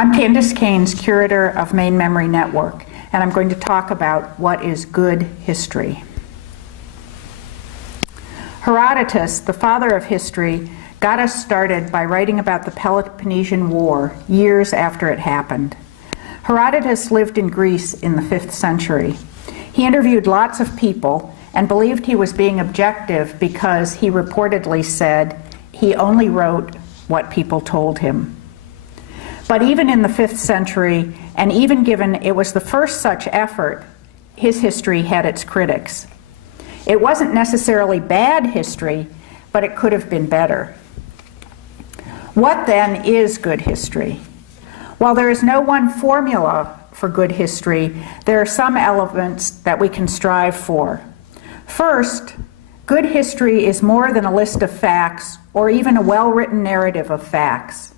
I'm Candace Keynes, curator of Main Memory Network, and I'm going to talk about what is good history. Herodotus, the father of history, got us started by writing about the Peloponnesian War years after it happened. Herodotus lived in Greece in the 5th century. He interviewed lots of people and believed he was being objective because he reportedly said he only wrote what people told him. But even in the 5th century, and even given it was the first such effort, his history had its critics. It wasn't necessarily bad history, but it could have been better. What then is good history? While there is no one formula for good history, there are some elements that we can strive for. First, good history is more than a list of facts or even a well-written narrative of facts.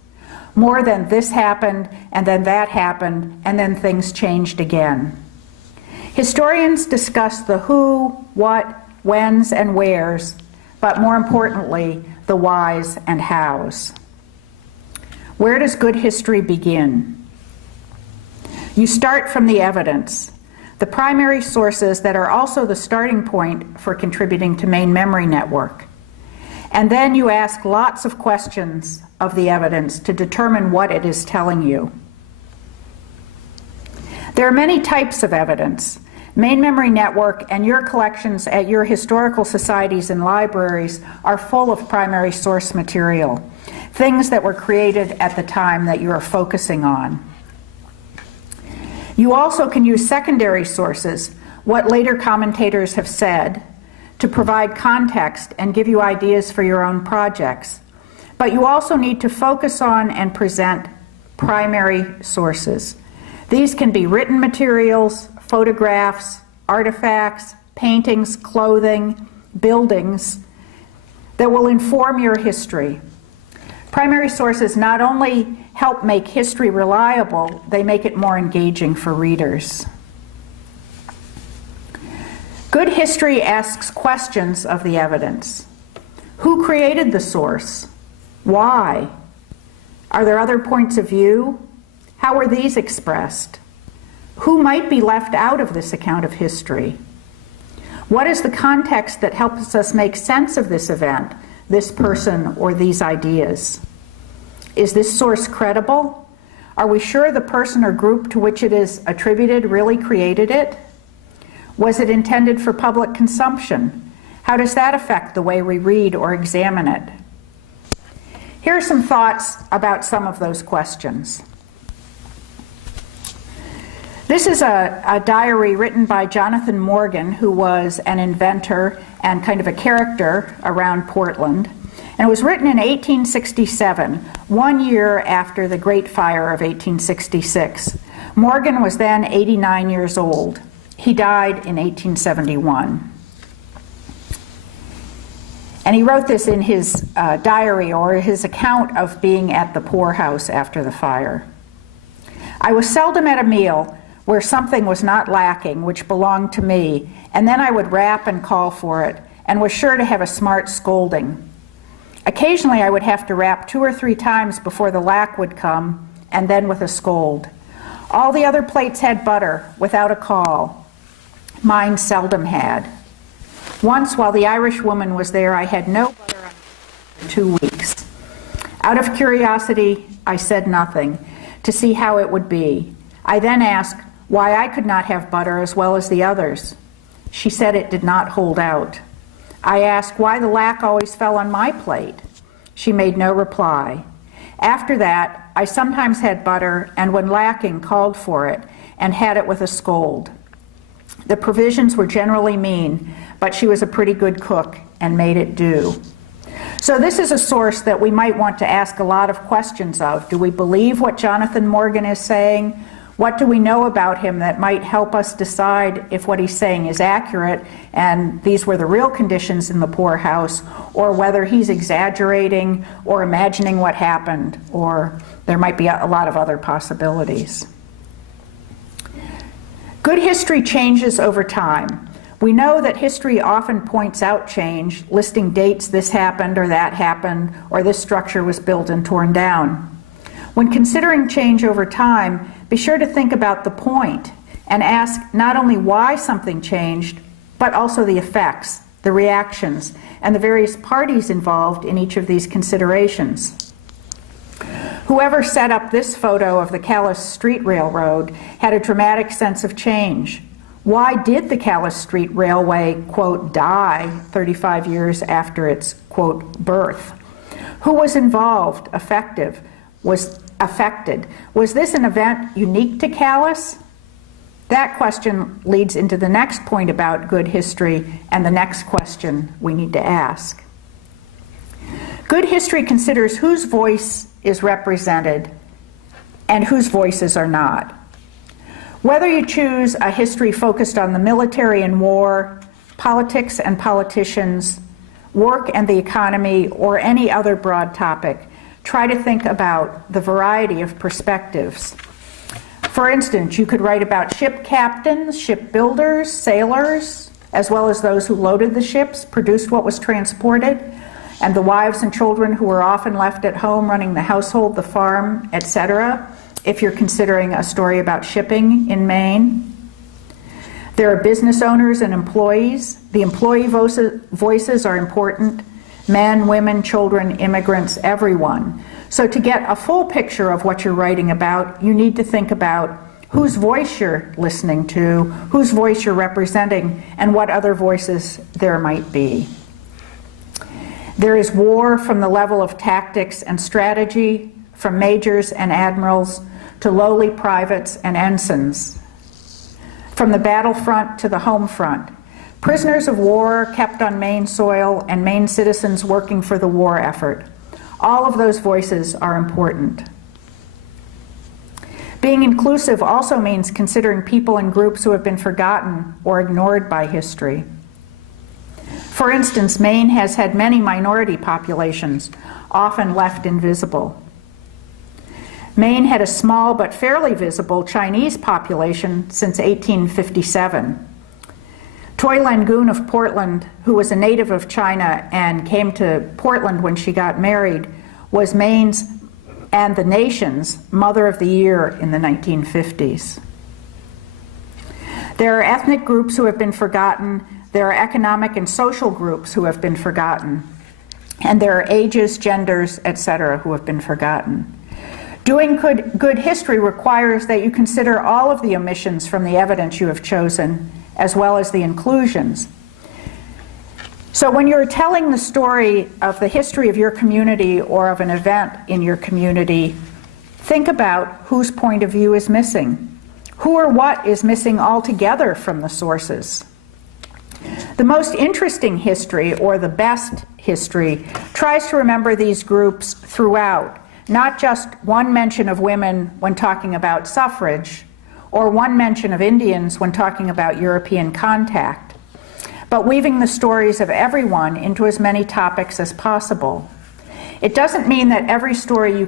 More than this happened, and then that happened, and then things changed again. Historians discuss the who, what, whens, and wheres, but more importantly, the whys and hows. Where does good history begin? You start from the evidence, the primary sources that are also the starting point for contributing to Main Memory Network. And then you ask lots of questions of the evidence to determine what it is telling you. There are many types of evidence. Main Memory Network and your collections at your historical societies and libraries are full of primary source material, things that were created at the time that you are focusing on. You also can use secondary sources, what later commentators have said, to provide context and give you ideas for your own projects. But you also need to focus on and present primary sources. These can be written materials, photographs, artifacts, paintings, clothing, buildings that will inform your history. Primary sources not only help make history reliable, they make it more engaging for readers. Good history asks questions of the evidence. Who created the source? Why? Are there other points of view? How were these expressed? Who might be left out of this account of history? What is the context that helps us make sense of this event, this person, or these ideas? Is this source credible? Are we sure the person or group to which it is attributed really created it? Was it intended for public consumption? How does that affect the way we read or examine it? Here are some thoughts about some of those questions. This is a diary written by Jonathan Morgan, who was an inventor and kind of a character around Portland. And it was written in 1867, 1 year after the Great Fire of 1866. Morgan was then 89 years old. He died in 1871. And he wrote this in his diary, or his account of being at the poorhouse after the fire. I was seldom at a meal where something was not lacking which belonged to me, and then I would rap and call for it, and was sure to have a smart scolding. Occasionally I would have to rap 2 or 3 times before the lack would come, and then with a scold. All the other plates had butter, without a call. Mine seldom had. Once, while the Irish woman was there, I had no butter on for 2 weeks. Out of curiosity, I said nothing, to see how it would be. I then asked why I could not have butter as well as the others. She said it did not hold out. I asked why the lack always fell on my plate. She made no reply. After that, I sometimes had butter, and when lacking, called for it, and had it with a scold. The provisions were generally mean, but she was a pretty good cook and made it do. So this is a source that we might want to ask a lot of questions of. Do we believe what Jonathan Morgan is saying? What do we know about him that might help us decide if what he's saying is accurate and these were the real conditions in the poorhouse, or whether he's exaggerating or imagining what happened, or there might be a lot of other possibilities. Good history changes over time. We know that history often points out change, listing dates this happened or that happened, or this structure was built and torn down. When considering change over time, be sure to think about the point and ask not only why something changed, but also the effects, the reactions, and the various parties involved in each of these considerations. Whoever set up this photo of the Calais Street Railroad had a dramatic sense of change. Why did the Calais Street Railway, quote, die 35 years after its, quote, birth? Who was involved, affected? Was this an event unique to Calais? That question leads into the next point about good history and the next question we need to ask. Good history considers whose voice is represented and whose voices are not. Whether you choose a history focused on the military and war, politics and politicians, work and the economy, or any other broad topic, try to think about the variety of perspectives. For instance, you could write about ship captains, shipbuilders, sailors, as well as those who loaded the ships, produced what was transported, and the wives and children who were often left at home running the household, the farm, etc., if you're considering a story about shipping in Maine. There are business owners and employees. The employee voices are important. Men, women, children, immigrants, everyone. So to get a full picture of what you're writing about, you need to think about whose voice you're listening to, whose voice you're representing, and what other voices there might be. There is war from the level of tactics and strategy, from majors and admirals to lowly privates and ensigns, from the battlefront to the home front. Prisoners of war kept on Maine soil and Maine citizens working for the war effort. All of those voices are important. Being inclusive also means considering people and groups who have been forgotten or ignored by history. For instance, Maine has had many minority populations, often left invisible. Maine had a small but fairly visible Chinese population since 1857. Toy Langoon of Portland, who was a native of China and came to Portland when she got married, was Maine's and the nation's Mother of the Year in the 1950s. There are ethnic groups who have been forgotten, there are economic and social groups who have been forgotten, and there are ages, genders, etc. who have been forgotten. Doing good history requires that you consider all of the omissions from the evidence you have chosen, as well as the inclusions. So when you're telling the story of the history of your community or of an event in your community, think about whose point of view is missing. Who or what is missing altogether from the sources? The most interesting history, or the best history, tries to remember these groups throughout, not just one mention of women when talking about suffrage, or one mention of Indians when talking about European contact, but weaving the stories of everyone into as many topics as possible. It doesn't mean that every story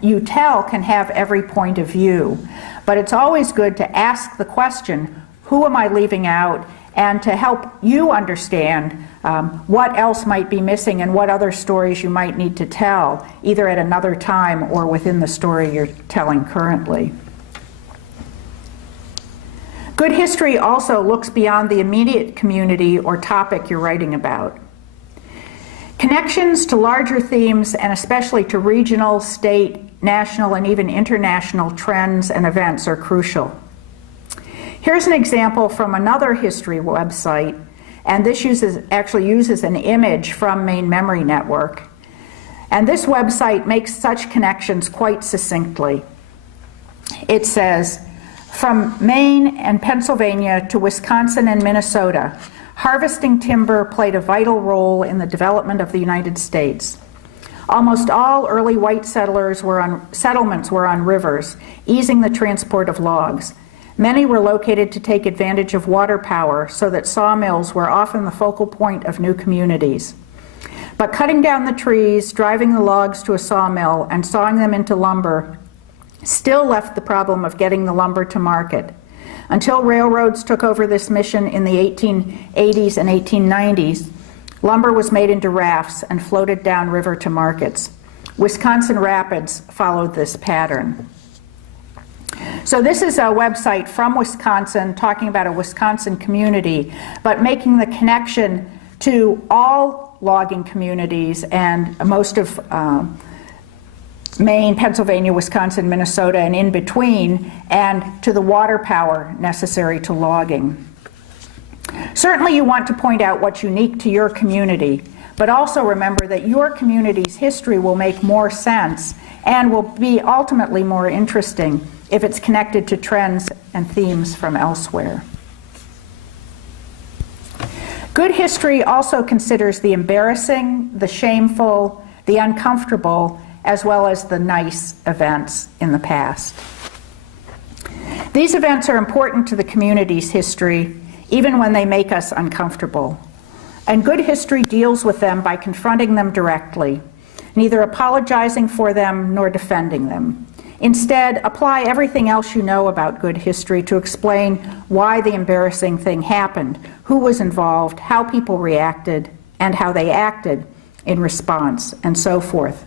you tell can have every point of view, but it's always good to ask the question, who am I leaving out, and to help you understand what else might be missing and what other stories you might need to tell, either at another time or within the story you're telling currently. Good history also looks beyond the immediate community or topic you're writing about. Connections to larger themes, and especially to regional, state, national, and even international trends and events are crucial. Here's an example from another history website, and this actually uses an image from Maine Memory Network. And this website makes such connections quite succinctly. It says, from Maine and Pennsylvania to Wisconsin and Minnesota, harvesting timber played a vital role in the development of the United States. Almost all early white settlements were on rivers, easing the transport of logs. Many were located to take advantage of water power, so that sawmills were often the focal point of new communities. But cutting down the trees, driving the logs to a sawmill, and sawing them into lumber still left the problem of getting the lumber to market. Until railroads took over this mission in the 1880s and 1890s, lumber was made into rafts and floated downriver to markets. Wisconsin Rapids followed this pattern. So this is a website from Wisconsin talking about a Wisconsin community, but making the connection to all logging communities and most of Maine, Pennsylvania, Wisconsin, Minnesota, and in between, and to the water power necessary to logging. Certainly you want to point out what's unique to your community, but also remember that your community's history will make more sense and will be ultimately more interesting if it's connected to trends and themes from elsewhere. Good history also considers the embarrassing, the shameful, the uncomfortable, as well as the nice events in the past. These events are important to the community's history, even when they make us uncomfortable. And good history deals with them by confronting them directly, neither apologizing for them nor defending them. Instead, apply everything else you know about good history to explain why the embarrassing thing happened, who was involved, how people reacted, and how they acted in response, and so forth.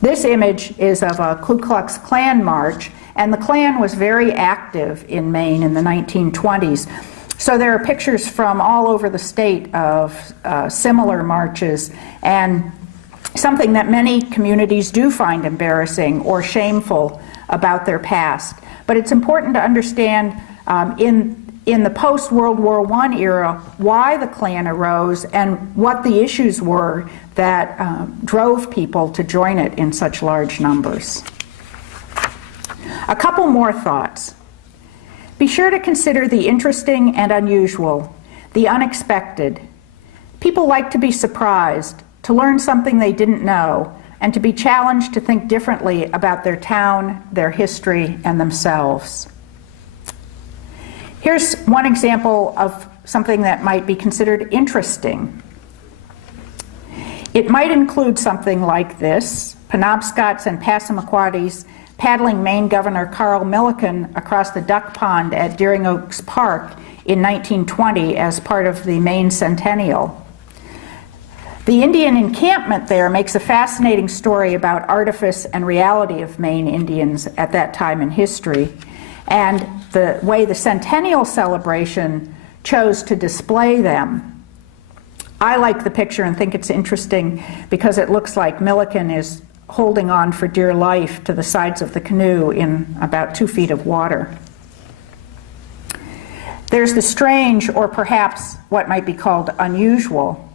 This image is of a Ku Klux Klan march, and the Klan was very active in Maine in the 1920s. So there are pictures from all over the state of similar marches, and something that many communities do find embarrassing or shameful about their past. But it's important to understand in the post-World War I era why the Klan arose and what the issues were that drove people to join it in such large numbers. A couple more thoughts. Be sure to consider the interesting and unusual, the unexpected. People like to be surprised, to learn something they didn't know, and to be challenged to think differently about their town, their history, and themselves. Here's one example of something that might be considered interesting. It might include something like this: Penobscots and Passamaquoddies paddling Maine Governor Carl Milliken across the duck pond at Deering Oaks Park in 1920 as part of the Maine Centennial. The Indian encampment there makes a fascinating story about artifice and reality of Maine Indians at that time in history, and the way the Centennial celebration chose to display them. I like the picture and think it's interesting because it looks like Milliken is holding on for dear life to the sides of the canoe in about 2 feet of water. There's the strange, or perhaps what might be called unusual.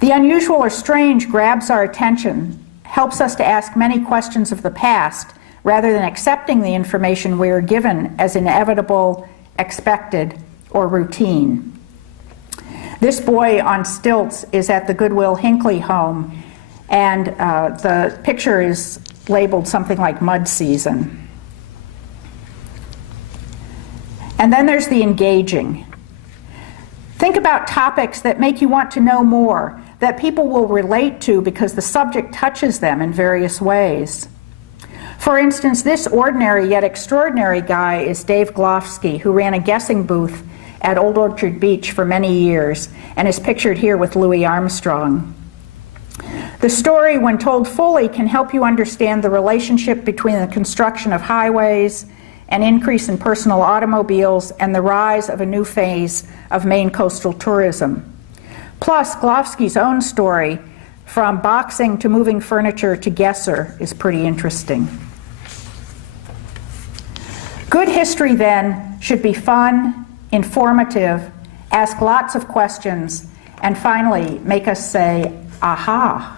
The unusual or strange grabs our attention, helps us to ask many questions of the past, rather than accepting the information we are given as inevitable, expected, or routine. This boy on stilts is at the Goodwill Hinckley home, and the picture is labeled something like mud season. And then there's the engaging. Think about topics that make you want to know more, that people will relate to because the subject touches them in various ways. For instance, this ordinary yet extraordinary guy is Dave Glofsky, who ran a guessing booth at Old Orchard Beach for many years and is pictured here with Louis Armstrong. The story, when told fully, can help you understand the relationship between the construction of highways, an increase in personal automobiles, and the rise of a new phase of Maine coastal tourism. Plus, Glofsky's own story, from boxing to moving furniture to guesser, is pretty interesting. Good history, then, should be fun, informative, ask lots of questions, and finally make us say, aha.